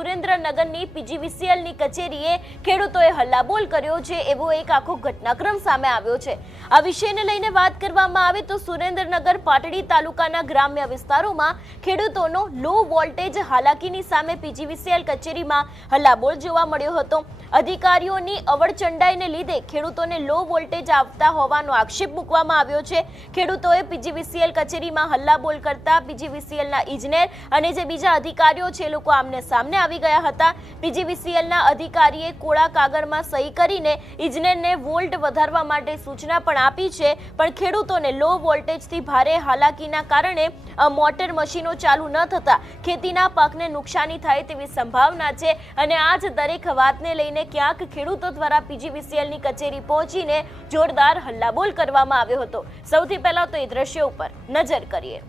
સુરેન્દ્રનગરની પીજીવીસીએલની કચેરીએ ખેડૂતોએ હલ્લાબોલ કર્યો છે એવો એક આખો ઘટનાક્રમ સામે આવ્યો છે। આ વિષયને લઈને વાત કરવામાં આવે તો સુરેન્દ્રનગર પાટડી તાલુકાના ગ્રામ્ય વિસ્તારોમાં ખેડૂતોનો લો વોલ્ટેજ હાલાકીની સામે પીજીવીસીએલ કચેરીમાં હલ્લાબોલ જોવા મળ્યો હતો। અધિકારીઓની અવળચંડાઈને લીધે ખેડૂતોને લો વોલ્ટેજ આવતા હોવાનો આક્ષેપ મૂકવામાં આવ્યો છે। ખેડૂતોએ પીજીવીસીએલ કચેરીમાં હલ્લાબોલ કરતા પીજીવીસીએલના ઇજનેર અને જે બીજા અધિકારીઓ છે એ લોકો આમને સામને આવી ગયા હતા। પીજીવીસીએલના અધિકારીએ કોળા કાગળમાં સહી કરીને ઇજનેરને વોલ્ટ વધારવા માટે સૂચના પણ આપી છે, પણ ખેડૂતોને લો વોલ્ટેજથી ભારે હાલાકીના કારણે મોટર મશીનો ચાલુ ન થતા ખેતીના પાકને નુકસાની થાય તેવી સંભાવના છે અને આ જ દરેક વાતને લઈને ક્યાંક ખેડૂતો દ્વારા પીજીવીસીએલની કચેરી પહોંચીને જોરદાર હલ્લાબોલ કરવામાં આવ્યો હતો। સૌથી પહેલા તો એ દ્રશ્યો ઉપર નજર કરીએ।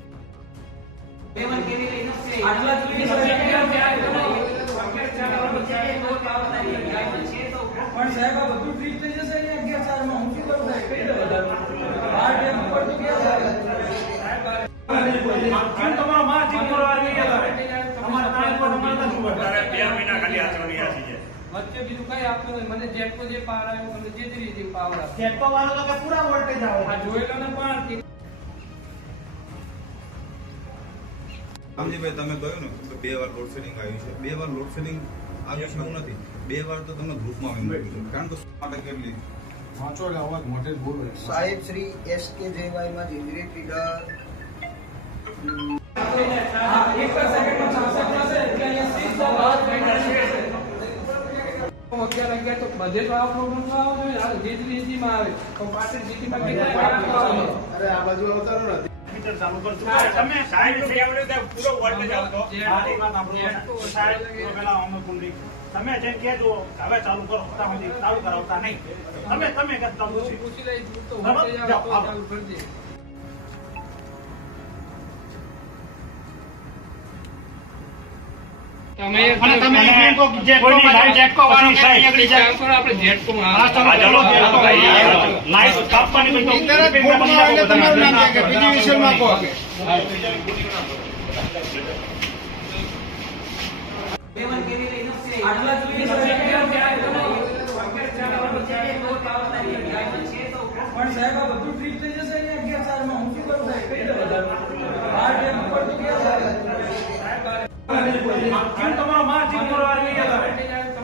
વચ્ચે બીજું કઈ આપતો નથી, મને જેટકો જે પાવર આવ્યો મને જે રીતે પાવર આવ્યો જેટકો વાળો તો કે પૂરા વોલ્ટેજ આવે આ જોયેલો ને પણ રામજીભાઈ તમે કહ્યું ને બે વાર લોડ શેડિંગ આવ્યું છે, બે વાર લોડ શેડિંગ આવ્યું છે એવું નથી, બે વાર તો તમને ગ્રુપમાં આવ્યું છે, કારણ કે માટે કેટલી વાંચો એટલે અવાજ મોટે જ બોલો સાહેબ શ્રી SKJY માં ઇન્જરી ટ્રિગર એક સેકન્ડમાં 66 થશે એટલે અહીંયા 11 તો બધે તો આ પ્રોબ્લેમ તો આવો જોઈએ આ જે જીટીમાં આવે તો પાછળ જીટીમાં કેટલા આવે અરે આ બાજુ આવતાનો નથી મીટર ચાલુ કરજો તમે સાઈડ થી આપણે પૂરો વોલ્ટેજ આવતો આની વાત આપણો સાઈડ પેલા અમે કુંડી તમે જેમ કહેજો હવે ચાલુ કરો તમે ચાલુ કરાવતા નહીં તમે કે ચાલુ છે પૂછી લઈ તો વોલ્ટેજ આવે તો ચાલુ કરી દે તમે જેટકો જેટકો વાળો આપણે જેટકો માં લાઈટ કાપવાની તો તમારું નામ છે કે પીજીવીસીએલ માં કહો પણ સાહેબ આ બધું ટ્રીટ થઈ જશે અહીંયા 11 માં હું શું કરું સાહેબ કઈ દે વધારે આ ટાઈમ ઉપર તો ગયા સાહેબ તમારો માં જીવ કરવાની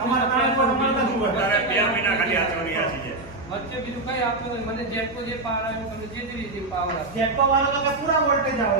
અમારા તાણ પર અમારા શું વધારે 2 મહિના ખાલી આચવાની આ છે વચ્ચે બીજું કઈ આપતો નથી, મને જેટકો જે પાવર આવ્યો મને જે રીતે પાવર આવ્યો જેટકો વાળો તો કે પૂરા વોલ્ટેજ આવે